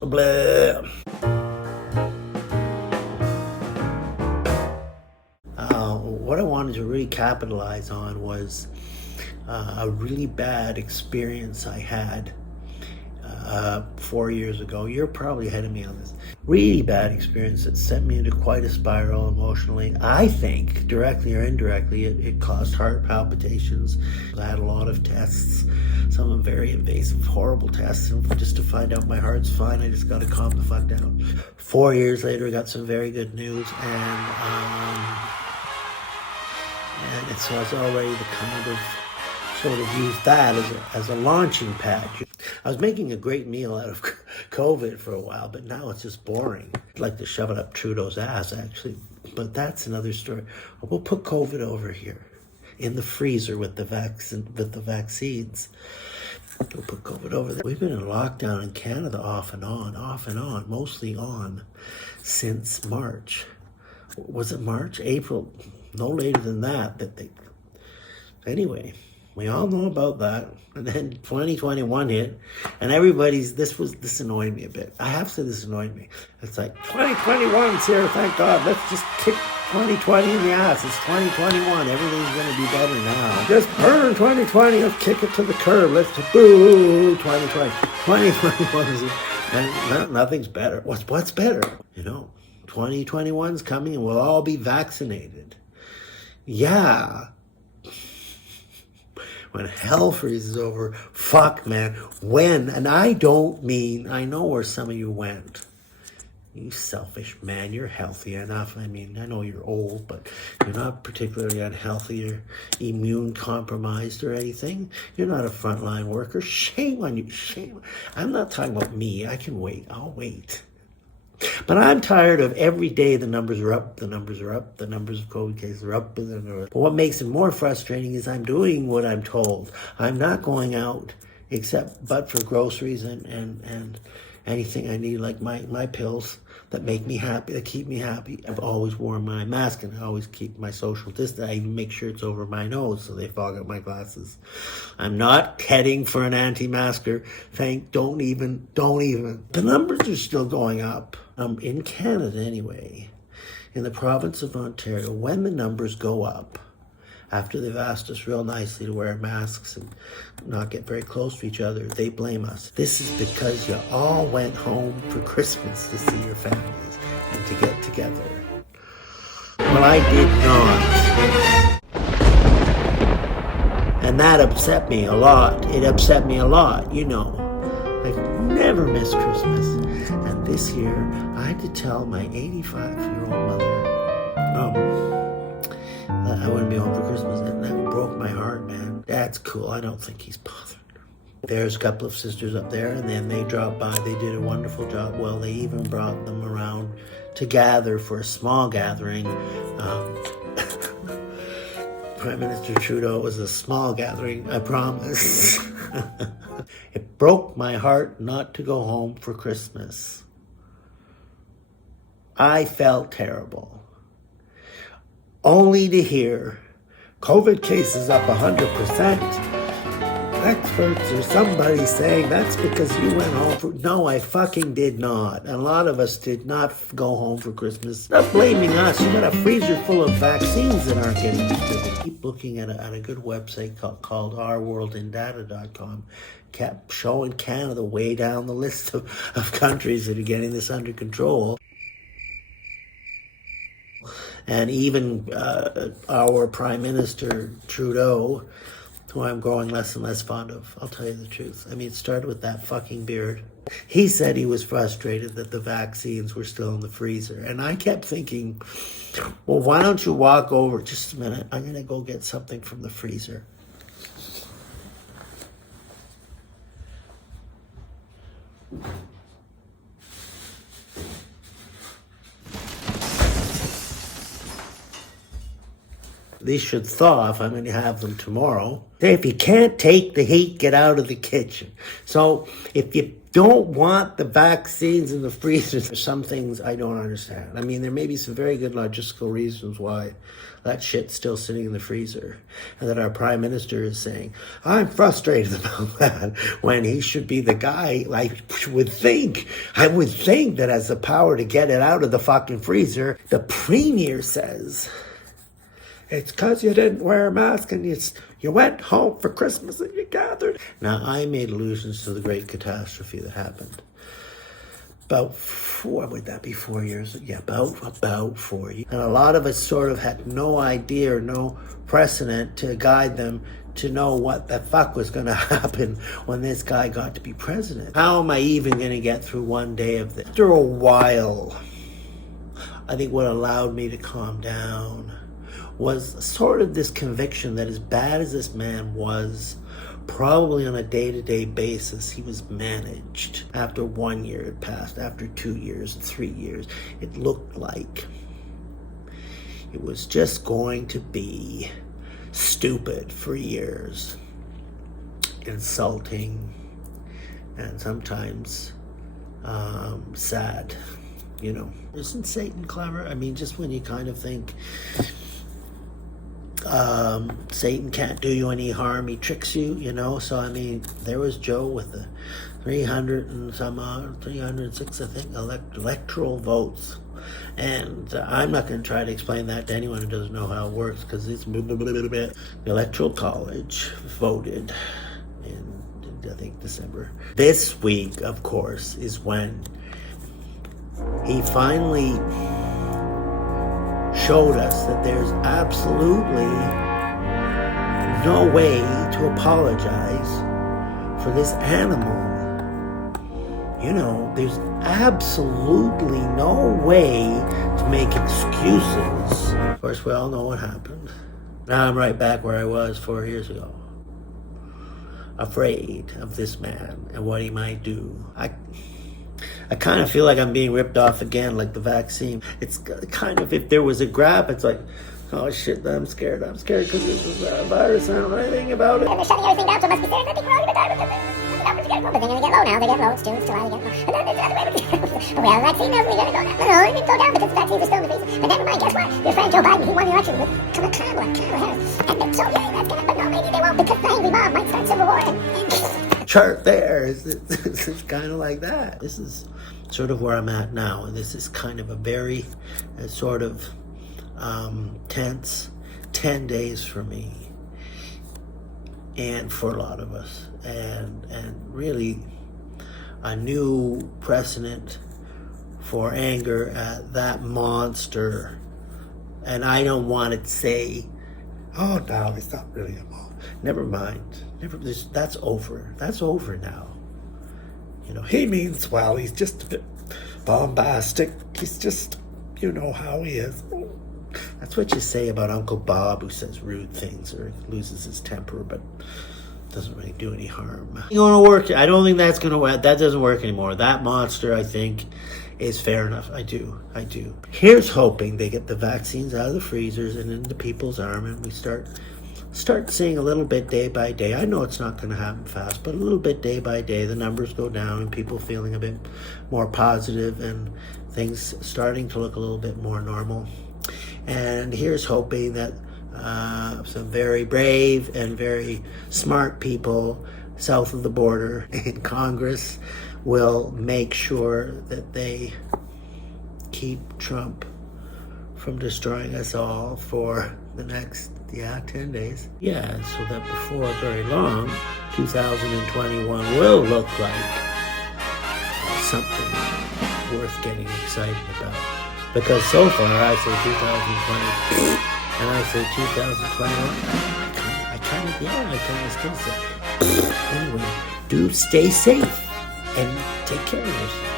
Blah. What I wanted to really capitalize on was a really bad experience I had 4 years ago. You're probably ahead of me on this. Really bad experience that sent me into quite a spiral emotionally. I think, directly or indirectly, it caused heart palpitations. I had a lot of tests, some of them very invasive, horrible tests, and just to find out my heart's fine, I just got to calm the fuck down. 4 years later, I got some very good news, and so I was already the kind of sort of used that as a launching pad. I was making a great meal out of COVID for a while, but now it's just boring. I'd like to shove it up Trudeau's ass, actually, but that's another story. We'll put COVID over here in the freezer with the vaccines. We'll put COVID over there. We've been in lockdown in Canada off and on, mostly on since March. Was it March? April? No later than that they... Anyway, we all know about that. And then 2021 hit, and this annoyed me a bit. I have to say this annoyed me. It's like, 2021's here, thank God. Let's just kick 2020 in the ass. It's 2021. Everything's going to be better now. Just burn 2020. Let's kick it to the curb. Let's boo 2020. 2021 is... And nothing's better. What's better? 2021's coming and we'll all be vaccinated. Yeah. When hell freezes over, fuck, man. When? And I know where some of you went. You selfish man, you're healthy enough. I know you're old, but you're not particularly unhealthy or immune compromised or anything. You're not a frontline worker. Shame on you, shame. I'm not talking about me. I can wait. I'll wait. But I'm tired of every day the numbers are up, the numbers of COVID cases are up. But what makes it more frustrating is I'm doing what I'm told. I'm not going out but for groceries and anything I need, like my pills that make me happy, that keep me happy. I've always worn my mask and I always keep my social distance. I even make sure it's over my nose so they fog up my glasses. I'm not heading for an anti-masker. Don't even. The numbers are still going up. In Canada anyway, in the province of Ontario, when the numbers go up, after they've asked us real nicely to wear masks and not get very close to each other, they blame us. This is because you all went home for Christmas to see your families and to get together. Well, I did not. And that upset me a lot. It upset me a lot, I've never missed Christmas. And this year, I had to tell my 85-year-old mother, that I wouldn't be home for Christmas, and that broke my heart, man. That's cool. I don't think he's bothered. There's a couple of sisters up there, and then they dropped by. They did a wonderful job. Well, they even brought them around to gather for a small gathering. Prime Minister Trudeau, was a small gathering, I promise. It broke my heart not to go home for Christmas. I felt terrible. Only to hear COVID cases up 100%. Experts or somebody saying that's because you went home for... No, I fucking did not. And a lot of us did not go home for Christmas. Stop blaming us. You got a freezer full of vaccines that aren't getting distributed. Keep looking at a good website called ourworldindata.com. Kept showing Canada way down the list of countries that are getting this under control. And even our Prime Minister, Trudeau, who I'm growing less and less fond of, I'll tell you the truth. It started with that fucking beard. He said he was frustrated that the vaccines were still in the freezer. And I kept thinking, well, why don't you walk over? Just a minute, I'm going to go get something from the freezer. These should thaw if I'm going to have them tomorrow. If you can't take the heat, get out of the kitchen. So if you don't want the vaccines in the freezers. There's some things I don't understand. I mean, there may be some very good logistical reasons why that shit's still sitting in the freezer, and that our prime minister is saying, I'm frustrated about that, when he should be the guy, I would think that has the power to get it out of the fucking freezer. The premier says, it's because you didn't wear a mask and you went home for Christmas and you gathered. Now, I made allusions to the great catastrophe that happened about 4 years? Yeah, about 4 years. And a lot of us sort of had no idea or no precedent to guide them to know what the fuck was going to happen when this guy got to be president. How am I even going to get through one day of this? After a while, I think what allowed me to calm down was sort of this conviction that as bad as this man was, probably on a day-to-day basis, he was managed. After 1 year had passed, after 2 years, 3 years, it looked like it was just going to be stupid for years, insulting, and sometimes sad. You know, isn't Satan clever? I mean, just when you kind of think Satan can't do you any harm, he tricks you, you know. So I mean, there was Joe with the 306, I think, electoral votes, and I'm not going to try to explain that to anyone who doesn't know how it works, because it's the electoral college voted in, I think, December. This week, of course, is when he finally showed us that there's absolutely no way to apologize for this animal. You know, there's absolutely no way to make excuses. Of course, we all know what happened. Now I'm right back where I was 4 years ago. Afraid of this man and what he might do. I kind of feel like I'm being ripped off again, like the vaccine. It's kind of, if there was a graph, it's like, oh shit, I'm scared because this is a virus, I don't know anything about it. And they're shutting everything down, so it must be serious. I think we're all going to die with it. The numbers get low, but they're going to get low now. They get low, it's June, it's July, they get low. And then there's another way to get low. We have a vaccine now, we're going to go down. No, it didn't go down because the vaccines are still in the freezer. But never mind, guess what? Your friend Joe Biden, he won the election with Kamala Harris. And so, yeah, that's going to, but no, maybe they won't, because the angry mob might start civil war. Chart there is kind of like that. This is sort of where I'm at now, and this is kind of a very sort of tense 10 days for me and for a lot of us, and really a new precedent for anger at that monster. And I don't want to say, oh no, it's not really a monster. Never mind. That's over. That's over now. You know, he means well. He's just a bit bombastic. He's just, you know how he is. That's what you say about Uncle Bob, who says rude things or loses his temper, but doesn't really do any harm. It's going to work. I don't think that's going to work. That doesn't work anymore. That monster, I think, is fair enough. I do. Here's hoping they get the vaccines out of the freezers and into people's arm, and we start seeing a little bit day by day. I know it's not going to happen fast, but a little bit day by day, the numbers go down and people feeling a bit more positive and things starting to look a little bit more normal. And here's hoping that some very brave and very smart people south of the border in Congress will make sure that they keep Trump from destroying us all for the next 10 days. Yeah, so that before very long, 2021 will look like something worth getting excited about. Because so far, I say 2020, and I say 2021. I kind of still say. Anyway, do stay safe and take care of yourself.